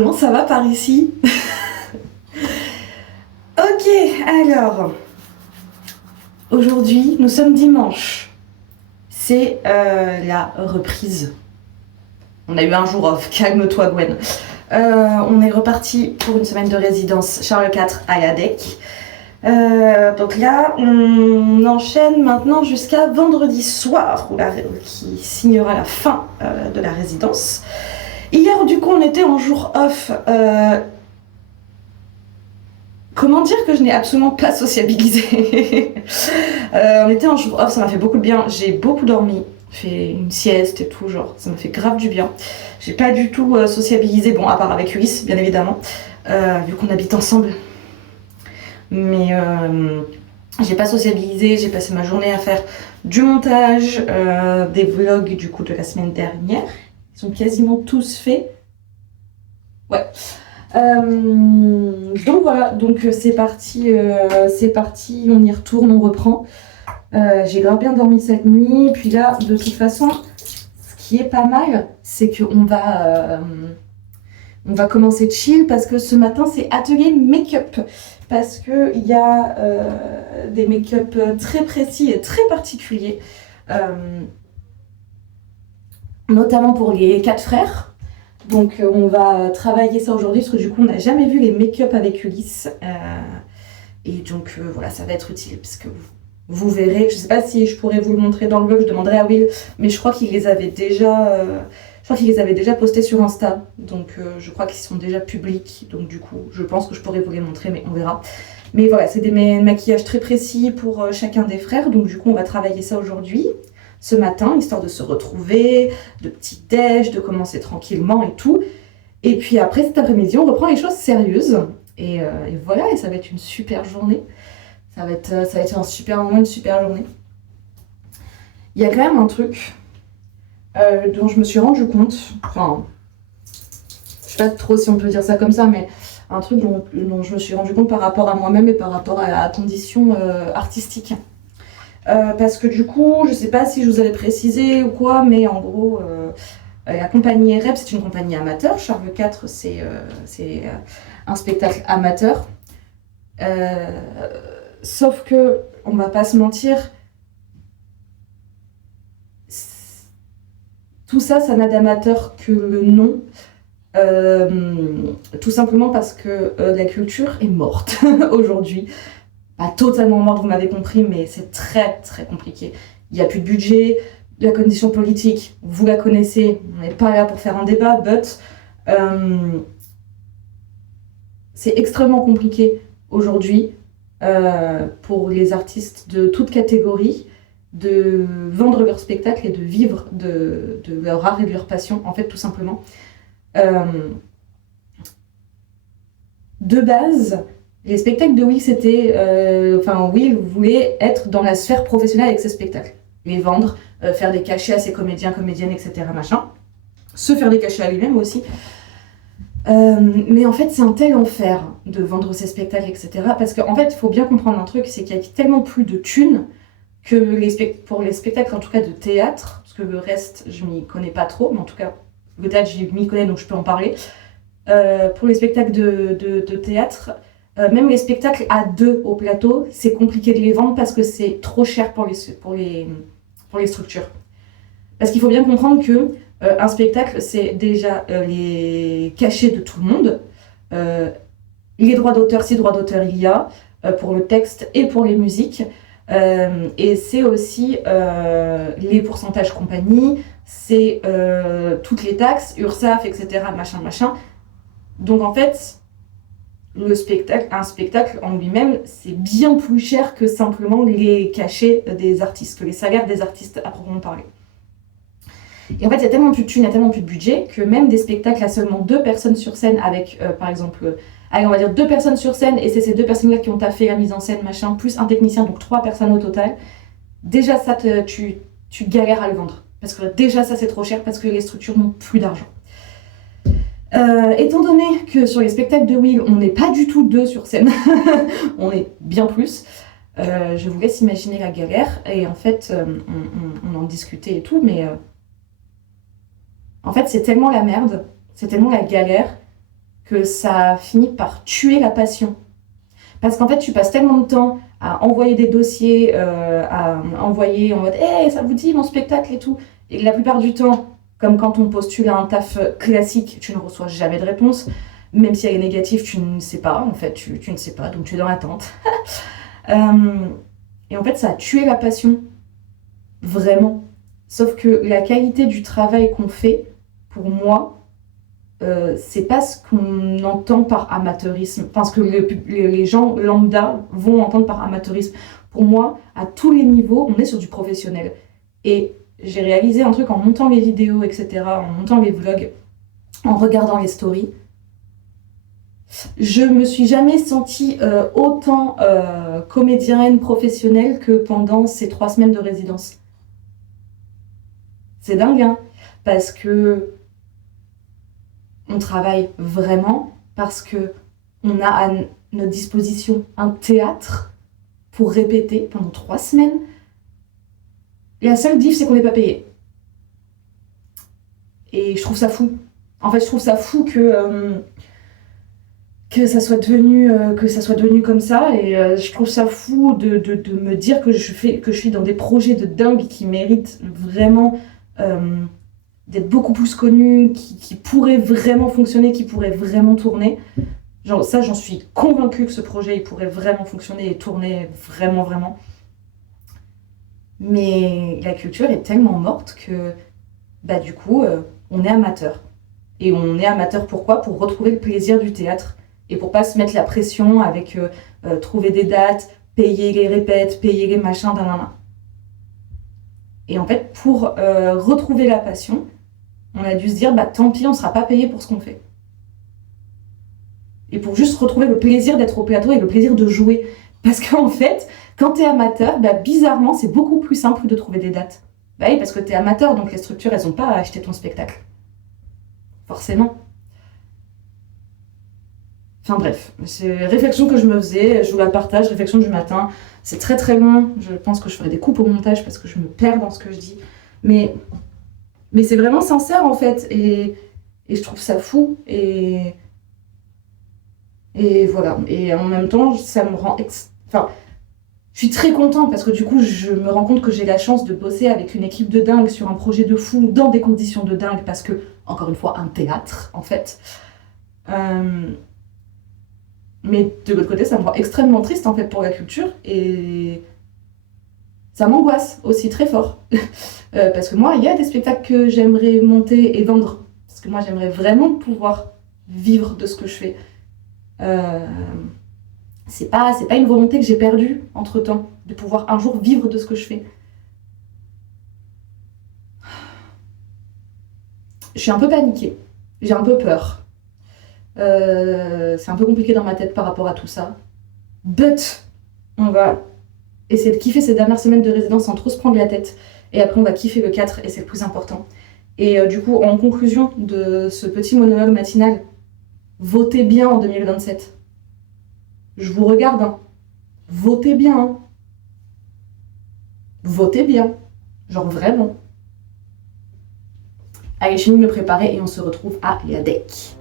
Comment ça va par ici? Ok, alors, aujourd'hui, nous sommes dimanche. C'est la reprise. On a eu un jour off, calme-toi Gwen. On est reparti pour une semaine de résidence Charles IV à Yadec. Donc là, on enchaîne maintenant jusqu'à vendredi soir, qui signera la fin de la résidence. Hier, du coup, on était en jour off. Comment dire que je n'ai absolument pas sociabilisé. On était en jour off, ça m'a fait beaucoup de bien. J'ai beaucoup dormi, fait une sieste et tout, genre, ça m'a fait grave du bien. J'ai pas du tout sociabilisé, bon, à part avec Ulysse, bien évidemment, vu qu'on habite ensemble. Mais j'ai pas sociabilisé, j'ai passé ma journée à faire du montage, des vlogs du coup de la semaine dernière. Ils sont quasiment tous faits. Ouais. Donc voilà, donc c'est parti, on y retourne, on reprend. J'ai grave bien dormi cette nuit, puis là, de toute façon, ce qui est pas mal, c'est qu'on on va commencer chill parce que ce matin c'est atelier make-up. Parce qu'il y a des make-up très précis et très particuliers, notamment pour les 4 frères. Donc on va travailler ça aujourd'hui parce que du coup on n'a jamais vu les make-up avec Ulysse. Et donc voilà, ça va être utile parce que vous verrez. Je sais pas si je pourrais vous le montrer dans le vlog, je demanderai à Will, mais je crois qu'il les avait déjà. Je crois qu'il les avait déjà postés sur Insta, donc je crois qu'ils sont déjà publics, donc du coup je pense que je pourrais vous les montrer, mais on verra. Mais voilà, c'est des maquillages très précis pour chacun des frères, donc du coup on va travailler ça aujourd'hui, ce matin, histoire de se retrouver, de petit déj, de commencer tranquillement et tout. Et puis après cet après-midi, on reprend les choses sérieuses, et voilà, et ça va être une super journée. Ça va être un super moment, une super journée. Il y a quand même un truc dont je me suis rendu compte, enfin, je sais pas trop si on peut dire ça comme ça, mais un truc dont je me suis rendu compte par rapport à moi-même et par rapport à la condition artistique. Parce que du coup, je sais pas si je vous avais précisé ou quoi, mais en gros, la compagnie REP, c'est une compagnie amateur. Charles IV, c'est un spectacle amateur. Sauf que, on va pas se mentir, tout ça, ça n'a d'amateur que le nom. Tout simplement parce que la culture est morte aujourd'hui. Pas totalement morte, vous m'avez compris, mais c'est très très compliqué. Il n'y a plus de budget, la condition politique, vous la connaissez, on n'est pas là pour faire un débat, but c'est extrêmement compliqué aujourd'hui pour les artistes de toute catégorie de vendre leur spectacle et de vivre de leur art et de leur passion, en fait, tout simplement. De base, les spectacles de Will, c'était... Will voulait être dans la sphère professionnelle avec ses spectacles. Les vendre, faire des cachets à ses comédiens, comédiennes, etc. Machin. Se faire des cachets à lui-même aussi. Mais en fait, c'est un tel enfer de vendre ses spectacles, etc. Parce qu'en fait, il faut bien comprendre un truc, c'est qu'il y a tellement plus de thunes que pour les spectacles, en tout cas de théâtre, parce que le reste, je m'y connais pas trop, mais en tout cas, le théâtre, je m'y connais, donc je peux en parler. Pour les spectacles de théâtre, même les spectacles à 2 au plateau, c'est compliqué de les vendre parce que c'est trop cher pour les structures. Parce qu'il faut bien comprendre que un spectacle, c'est déjà les cachets de tout le monde, les droits d'auteur, si droits d'auteur il y a, pour le texte et pour les musiques, et c'est aussi les pourcentages compagnie, c'est toutes les taxes, URSSAF, etc., machin. Donc en fait, un spectacle en lui-même, c'est bien plus cher que simplement les cachets des artistes, que les salaires des artistes à proprement parler. Et en fait, il y a tellement plus de thunes, il y a tellement plus de budget que même des spectacles à seulement 2 personnes sur scène avec, par exemple, allez, on va dire 2 personnes sur scène et c'est ces 2 personnes-là qui ont taffé la mise en scène, machin, plus un technicien, donc 3 personnes au total. Déjà ça, tu galères à le vendre. Parce que déjà ça, c'est trop cher parce que les structures n'ont plus d'argent. Étant donné que sur les spectacles de Will, on n'est pas du tout 2 sur scène, on est bien plus, je vous laisse imaginer la galère. Et en fait, on en discutait et tout, mais en fait, c'est tellement la merde, c'est tellement la galère que ça finit par tuer la passion. Parce qu'en fait, tu passes tellement de temps à envoyer des dossiers, à envoyer en mode hey, ça vous dit mon spectacle et tout. Et la plupart du temps, comme quand on postule à un taf classique, tu ne reçois jamais de réponse. Même si elle est négative, tu ne sais pas, en fait, tu ne sais pas, donc tu es dans l'attente. Et en fait, ça a tué la passion, vraiment. Sauf que la qualité du travail qu'on fait, pour moi, c'est pas ce qu'on entend par amateurisme, enfin ce que les gens lambda vont entendre par amateurisme. Pour moi, à tous les niveaux, on est sur du professionnel. Et j'ai réalisé un truc en montant les vidéos, etc., en montant les vlogs, en regardant les stories. Je me suis jamais sentie autant comédienne professionnelle que pendant ces 3 semaines de résidence. C'est dingue, hein, parce que on travaille vraiment, parce que on a à notre disposition un théâtre pour répéter pendant 3 semaines. La seule diff, c'est qu'on n'est pas payé. Et je trouve ça fou. En fait, je trouve ça fou que ça soit devenu comme ça, et je trouve ça fou de me dire que je suis dans des projets de dingue qui méritent vraiment d'être beaucoup plus connus, qui pourraient vraiment fonctionner, qui pourraient vraiment tourner. Genre ça, j'en suis convaincue que ce projet il pourrait vraiment fonctionner et tourner vraiment, vraiment. Mais la culture est tellement morte que bah du coup on est amateur. Et on est amateur pourquoi? Pour retrouver le plaisir du théâtre. Et pour pas se mettre la pression avec trouver des dates, payer les répètes, payer les machins, nanana. Et en fait, pour retrouver la passion, on a dû se dire, bah tant pis, on sera pas payé pour ce qu'on fait. Et pour juste retrouver le plaisir d'être au plateau et le plaisir de jouer. Parce qu'en fait, quand t'es amateur, bah bizarrement, c'est beaucoup plus simple de trouver des dates. Bah oui, parce que t'es amateur, donc les structures, elles ont pas à acheter ton spectacle. Forcément. Enfin bref, c'est une réflexion que je me faisais, je vous la partage, réflexion du matin. C'est très très long, je pense que je ferai des coupes au montage parce que je me perds dans ce que je dis. Mais c'est vraiment sincère en fait, et je trouve ça fou, et voilà. Et en même temps, ça me rend... Enfin, je suis très contente parce que du coup, je me rends compte que j'ai la chance de bosser avec une équipe de dingue sur un projet de fou, dans des conditions de dingue, parce que, encore une fois, un théâtre en fait. Mais de l'autre côté, ça me rend extrêmement triste en fait pour la culture, et ça m'angoisse aussi très fort. Parce que moi, il y a des spectacles que j'aimerais monter et vendre. Parce que moi, j'aimerais vraiment pouvoir vivre de ce que je fais. C'est pas une volonté que j'ai perdue entre-temps, de pouvoir un jour vivre de ce que je fais. Je suis un peu paniquée, j'ai un peu peur. C'est un peu compliqué dans ma tête par rapport à tout ça. But, on va essayer de kiffer ces dernières semaines de résidence sans trop se prendre la tête. Et après, on va kiffer le 4 et c'est le plus important. Et du coup, en conclusion de ce petit monologue matinal, votez bien en 2027. Je vous regarde, hein. Votez bien. Hein. Votez bien. Genre vraiment. Allez, je finis de me préparer et on se retrouve à l'IADEC.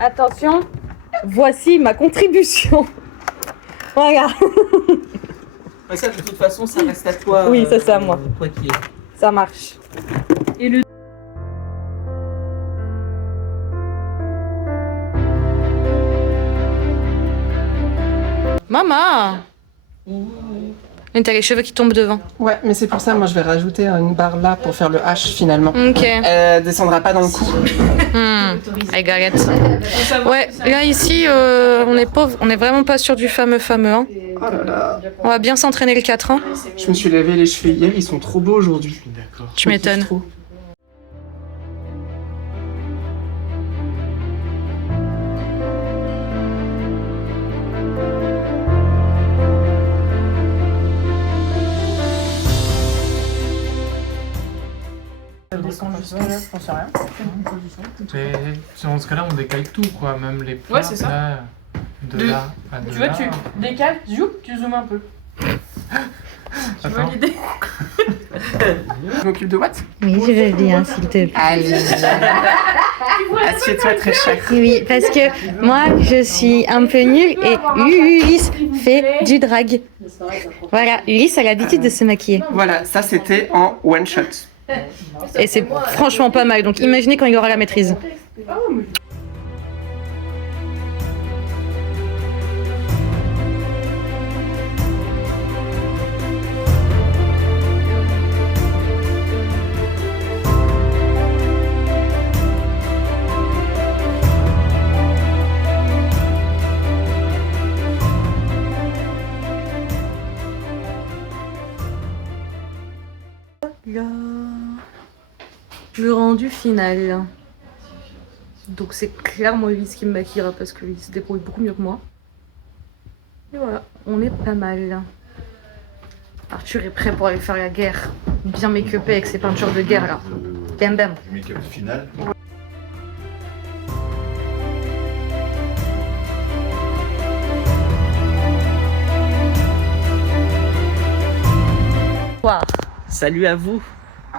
Attention, voici ma contribution. Voilà. Mais ça, de toute façon, ça reste à toi. Oui, c'est ça, moi. Toi qui es. Ça marche. Et le... Maman! Mais t'as les cheveux qui tombent devant. Ouais, mais c'est pour ça, moi je vais rajouter une barre là pour faire le H finalement. Ok. Elle descendra pas dans le cou. I got it. Ouais, là ici, on est pauvre, on est vraiment pas sûr du fameux hein. Oh là là. On va bien s'entraîner le 4 ans. Je me suis lavé les cheveux hier, ils sont trop beaux aujourd'hui. D'accord. Tu m'étonnes. Trop. Mais dans ce cas-là, on décale tout, quoi. Même les plats. Ouais, c'est ça. Là, de là à de Tu vois, là. tu décales, tu zoomes un peu. Tu vois Attends. l'idée? Je m'occupe de what? Oui, je veux bien, s'il te plaît. Allez. Assieds-toi très cher. Oui, parce que moi, je suis un peu nulle et Ulysse fait du drag. Voilà, Ulysse a l'habitude de se maquiller. Voilà, ça c'était en one shot. Et c'est franchement pas mal, donc imaginez quand il aura la maîtrise. Là, le rendu final. Donc c'est clairement Ulysse qui me maquillera parce qu'il se débrouille beaucoup mieux que moi. Et voilà, on est pas mal. Arthur est prêt pour aller faire la guerre. Bien make-upé avec ses peintures de guerre là. Bam bam. Make-up final. Salut à vous,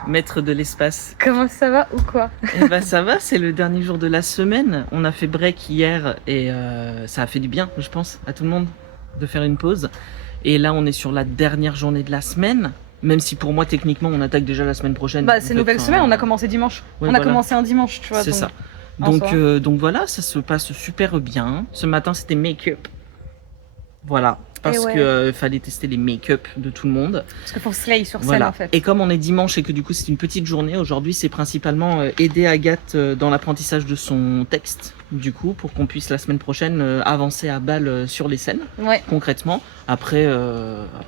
maître de l'espace. Comment ça va ou quoi? Eh ben ça va, c'est le dernier jour de la semaine. On a fait break hier et ça a fait du bien, je pense, à tout le monde de faire une pause. Et là, on est sur la dernière journée de la semaine. Même si pour moi, techniquement, on attaque déjà la semaine prochaine. Bah c'est En fait, nouvelle semaine, on a commencé dimanche. ouais, On a voilà. commencé un dimanche, tu vois. C'est donc- ça. en Donc, soi. donc voilà, ça se passe super bien. Ce matin, c'était make-up. Voilà, parce ouais. que fallait tester les make-up de tout le monde. Parce qu'il faut slay sur scène Voilà. en fait. Et comme on est dimanche et que du coup c'est une petite journée, aujourd'hui c'est principalement aider Agathe dans l'apprentissage de son texte, du coup, pour qu'on puisse la semaine prochaine avancer à balle sur les scènes, Ouais. concrètement. Après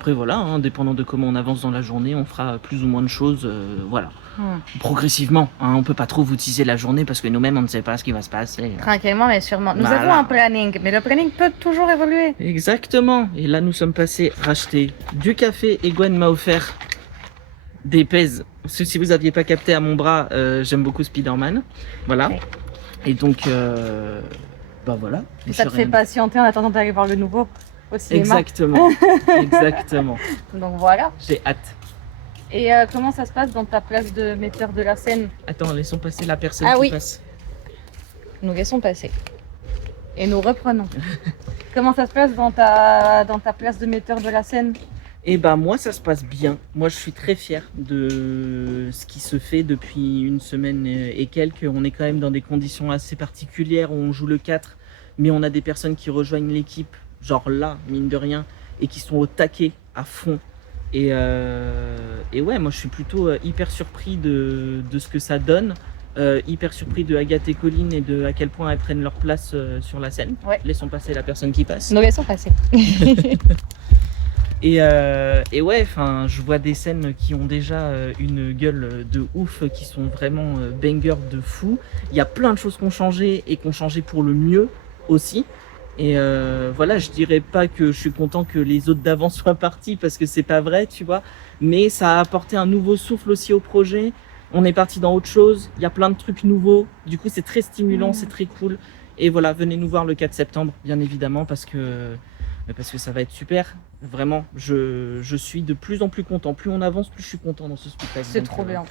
voilà, hein, dépendant de comment on avance dans la journée, on fera plus ou moins de choses, voilà. Progressivement, hein, on peut pas trop vous teaser la journée parce que nous-mêmes on ne sait pas ce qui va se passer. Tranquillement mais sûrement. Nous Voilà. avons un planning, mais le planning peut toujours évoluer. Exactement. Et là, nous sommes passés racheter du café et Gwen m'a offert des pèses. Parce que si vous aviez pas capté à mon bras, j'aime beaucoup Spider-Man. Voilà. Ouais. Et donc, bah voilà. Ça te fait patienter en attendant d'aller voir le nouveau au cinéma. Exactement. Exactement. Donc voilà. J'ai hâte. Et comment ça se passe dans ta place de metteur de la scène? Attends, laissons passer la personne Ah qui oui. passe. Nous laissons passer. Et nous reprenons. Comment ça se passe dans ta place de metteur de la scène? Et bah moi ça se passe bien. Moi je suis très fier de ce qui se fait depuis une semaine et quelques. On est quand même dans des conditions assez particulières où on joue le 4, mais on a des personnes qui rejoignent l'équipe, genre là, mine de rien, et qui sont au taquet, à fond. Et ouais, moi je suis plutôt hyper surpris de ce que ça donne. Hyper surpris de Agathe et Colline et de à quel point elles prennent leur place sur la scène. Ouais. Laissons passer la personne qui passe. Nous laissons passer. Et ouais, enfin, je vois des scènes qui ont déjà une gueule de ouf, qui sont vraiment banger de fou. Il y a plein de choses qui ont changé et qui ont changé pour le mieux aussi. Et voilà, je dirais pas que je suis content que les autres d'avant soient partis parce que c'est pas vrai, tu vois. Mais ça a apporté un nouveau souffle aussi au projet. On est parti dans autre chose. Il y a plein de trucs nouveaux. Du coup, c'est très stimulant, c'est très cool. Et voilà, venez nous voir le 4 septembre, bien évidemment, parce que ça va être super. Vraiment, je suis de plus en plus content. Plus on avance, plus je suis content dans ce spectacle. C'est Donc, trop bien.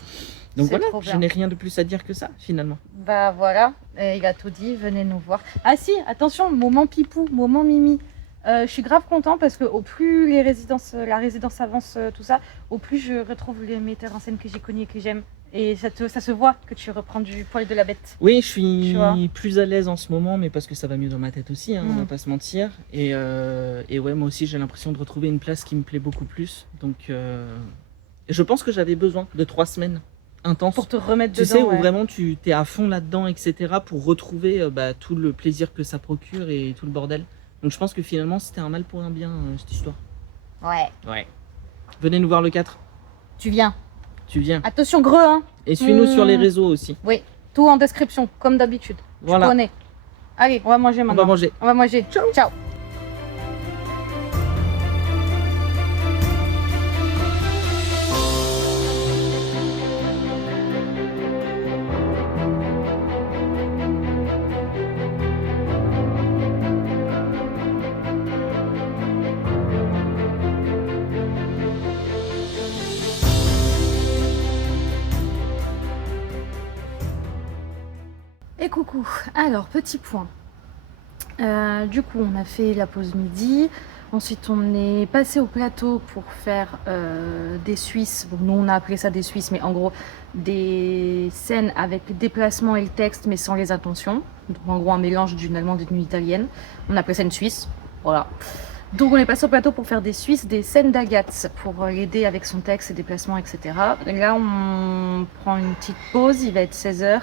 Donc C'est voilà, trop bien. je n'ai rien de plus à dire que ça, finalement. Bah voilà, il a tout dit, venez nous voir. Ah si, attention, moment pipou, moment mimi. Je suis grave content parce que au plus la résidence avance, tout ça, au plus je retrouve les metteurs en scène que j'ai connus et que j'aime. Et ça se voit que tu reprends du poil de la bête. Oui, je suis Tu vois. plus à l'aise en ce moment, mais parce que ça va mieux dans ma tête aussi, on va pas se mentir. Et ouais, moi aussi, j'ai l'impression de retrouver une place qui me plaît beaucoup plus. Donc, je pense que j'avais besoin de 3 semaines intenses. Pour te remettre Tu dedans. sais, où ouais. vraiment tu t'es à fond là-dedans, etc., pour retrouver tout le plaisir que ça procure et tout le bordel. Donc, je pense que finalement, c'était un mal pour un bien, cette histoire. Ouais. Ouais. Venez nous voir le 4. Tu viens. Tu viens. Attention gros, hein. Et suis-nous sur les réseaux aussi. Oui. Tout en description, comme d'habitude. Voilà. Tu connais. Allez, on va manger On maintenant. va manger. On va manger. Ciao. Et coucou, alors petit point. Du coup on a fait la pause midi, ensuite on est passé au plateau pour faire des Suisses, bon nous on a appelé ça des Suisses mais en gros des scènes avec le déplacement et le texte mais sans les intentions, donc en gros un mélange d'une allemande et d'une italienne, on appelait ça une Suisse, voilà. Donc on est passé au plateau pour faire des Suisses, des scènes d'Agathe pour l'aider avec son texte, ses déplacements etc. Là on prend une petite pause, il va être 16h.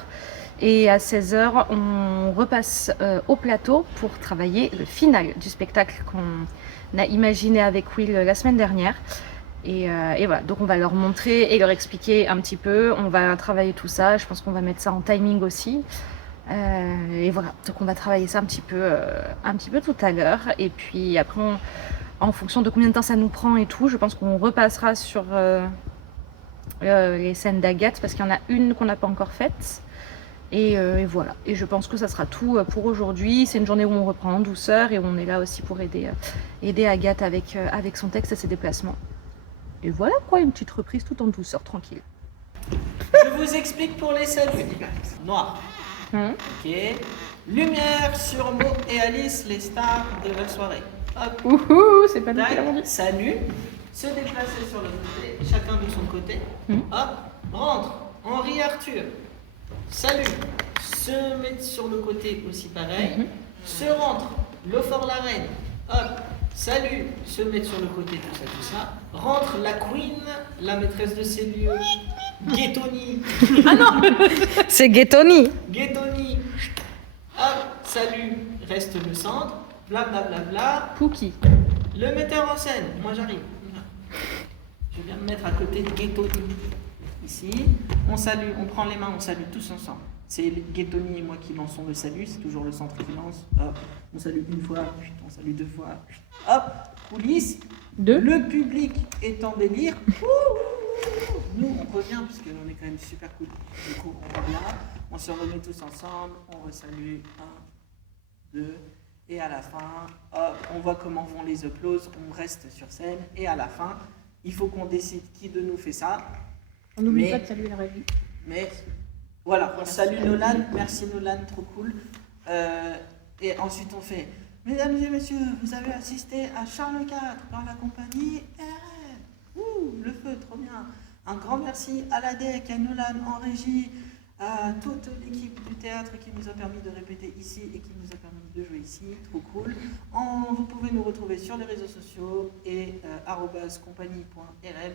Et à 16h, on repasse au plateau pour travailler le final du spectacle qu'on a imaginé avec Will la semaine dernière. Et voilà, donc on va leur montrer et leur expliquer un petit peu. On va travailler tout ça. Je pense qu'on va mettre ça en timing aussi. Et voilà, donc on va travailler ça un petit peu tout à l'heure. Et puis après, en fonction de combien de temps ça nous prend et tout, je pense qu'on repassera sur les scènes d'Agathe parce qu'il y en a une qu'on n'a pas encore faite. Et voilà, et je pense que ça sera tout pour aujourd'hui. C'est une journée où on reprend en douceur et on est là aussi pour aider Agathe avec son texte et ses déplacements. Et voilà quoi, une petite reprise tout en douceur, tranquille. Je vous explique pour les saluts. Noir. Ok. Lumière sur Mo et Alice, les stars de la soirée. Hop. Ouhou, c'est pas nous qui Tac, l'avons dit. salut. Se déplacer sur le côté, chacun de son côté. Hop. Rentre. Henri Arthur. Salut. Se mettre sur le côté aussi pareil. Se rentre. L'Offort la reine. Hop. Salut. Se mettre sur le côté, tout ça. Rentre la queen, la maîtresse de ces lieux. Ghettoni. Ah non. C'est Ghettoni. Ghettoni. Hop. Salut. Reste le centre. Bla bla bla bla. Pookie. Le metteur en scène. Moi j'arrive. Je viens me mettre à côté de Ghettoni. Ici, on salue, on prend les mains, on salue tous ensemble. C'est Ghettoni et moi qui lançons le salut, c'est toujours le centre qui lance. Hop, on salue une fois, on salue 2 fois. Hop, coulisses. Le public est en délire. Nous, on revient puisqu'on est quand même super cool. Du coup, on revient, on se remet tous ensemble, on resalue 1, 2, et à la fin, hop, on voit comment vont les applauses, on reste sur scène, et à la fin, il faut qu'on décide qui de nous fait ça. On n'oublie pas de saluer la régie. Mais voilà, on salue Nolan, merci Nolan, trop cool. Et ensuite on fait, mesdames et messieurs, vous avez assisté à Charles IV par la compagnie RR. Le feu, trop bien. Un grand merci à la DEC, à Nolan en régie, à toute l'équipe du théâtre qui nous a permis de répéter ici et qui nous a permis de jouer ici, trop cool. Vous pouvez nous retrouver sur les réseaux sociaux et @compagnie.rm,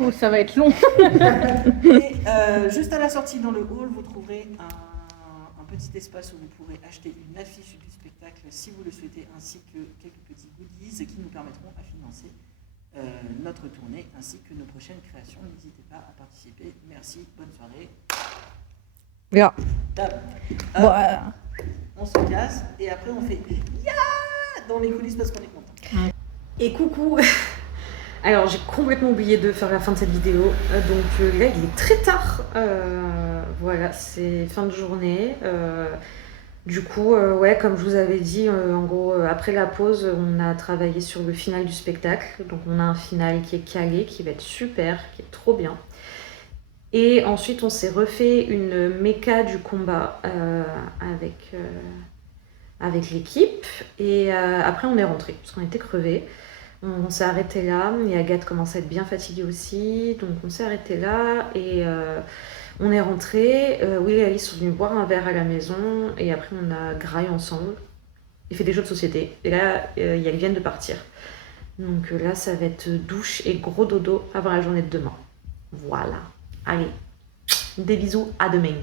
Oh, ça va être long. Et juste à la sortie dans le hall, vous trouverez un petit espace où vous pourrez acheter une affiche du spectacle si vous le souhaitez, ainsi que quelques petits goodies qui nous permettront à financer notre tournée ainsi que nos prochaines créations. N'hésitez pas à participer. Merci, bonne soirée. Bien. Top. Bon, On se casse et après on fait ya dans les coulisses parce qu'on est content. Et coucou. Alors j'ai complètement oublié de faire la fin de cette vidéo, donc là il est très tard, voilà, c'est fin de journée. Du coup, ouais, comme je vous avais dit, en gros, après la pause, on a travaillé sur le final du spectacle. Donc on a un final qui est calé, qui va être super, qui est trop bien. Et ensuite, on s'est refait une méca du combat avec l'équipe. Et après, on est rentré parce qu'on était crevés. On s'est arrêté là. Et Agathe commence à être bien fatiguée aussi. Donc, on s'est arrêté là. Et on est rentré. Will et Alice sont venus boire un verre à la maison. Et après, on a graillé ensemble. Et fait des jeux de société. Et là, ils viennent de partir. Donc là, ça va être douche et gros dodo avant la journée de demain. Voilà. Allez. Des bisous. À demain.